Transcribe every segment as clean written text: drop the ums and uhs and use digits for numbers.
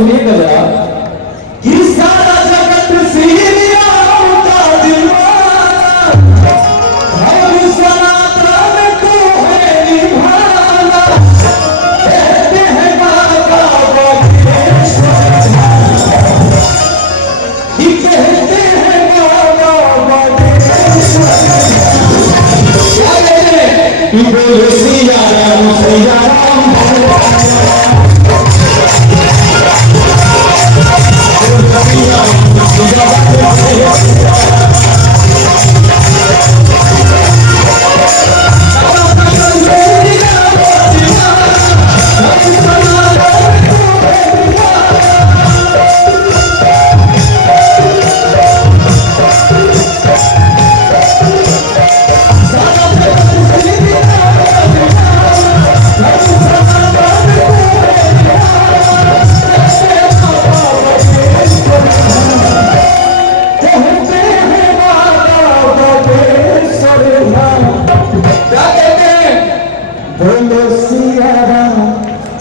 सुनिएगा जरा कि सारा जगत सीरिया का दीवाना हम सनातन को है निभाना कहते हैं बाबा बागेश्वर ही कहते हैं बाबा बागेश्वर क्या कहते हैं कि बोले सिया राम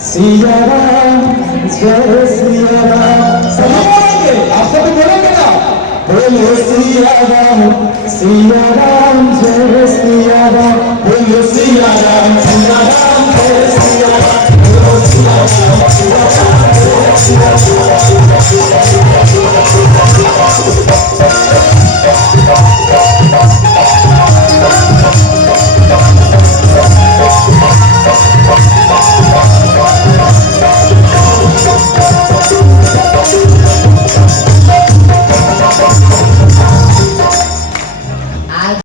सिया राम जय सिया राम सभी बोलेंगे आप सभी बोलेंगे ना बोलो सिया राम जय सिया राम बोलो सिया राम जय सिया राम बोलो सिया राम जय सिया राम